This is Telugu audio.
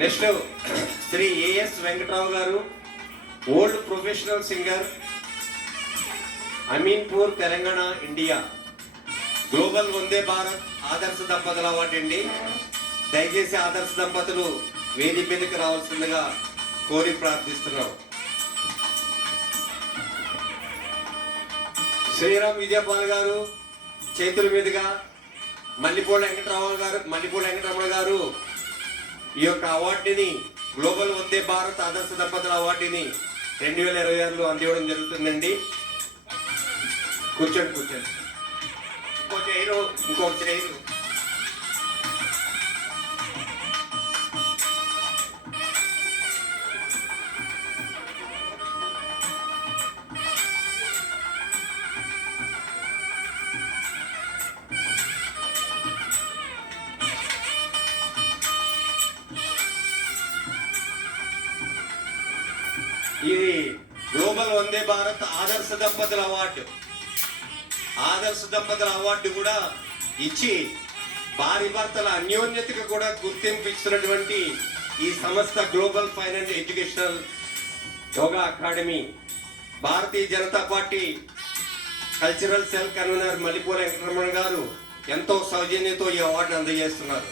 నెక్స్ట్ శ్రీ ఏఎస్ వెంకట్రావు గారు, old professional singer, Ameenpur, Telangana, India. Global Vande Bharat ఆదర్శ దంపతుల అవార్డు అండి. దయచేసి ఆదర్శ దంపతులు వేదిక మీదకి రావాల్సిందిగా కోరి ప్రార్థిస్తున్నాం. శ్రీరామ్ విద్యాపాల్ గారు చేతుల మీదుగా మల్లిపూడి వెంకటరమణ గారు ఈ యొక్క అవార్డుని, గ్లోబల్ వందే భారత్ ఆదర్శ దంపతుల అవార్డుని 2026లో అందివ్వడం జరుగుతుందండి. కూర్చోండి. ఇంకో చైరు. ఇది గ్లోబల్ వందే భారత్ ఆదర్శ దంపతుల అవార్డు కూడా ఇచ్చి భార్య భర్తల అన్యోన్యతకు కూడా గుర్తింపు ఇస్తున్నటువంటి ఈ సంస్థ global finance educational yoga academy, Bharatiya Janata party cultural cell convener Mallipudi Venkataramana గారు ఎంతో సౌజన్యంతో ఈ అవార్డును అందజేస్తున్నారు.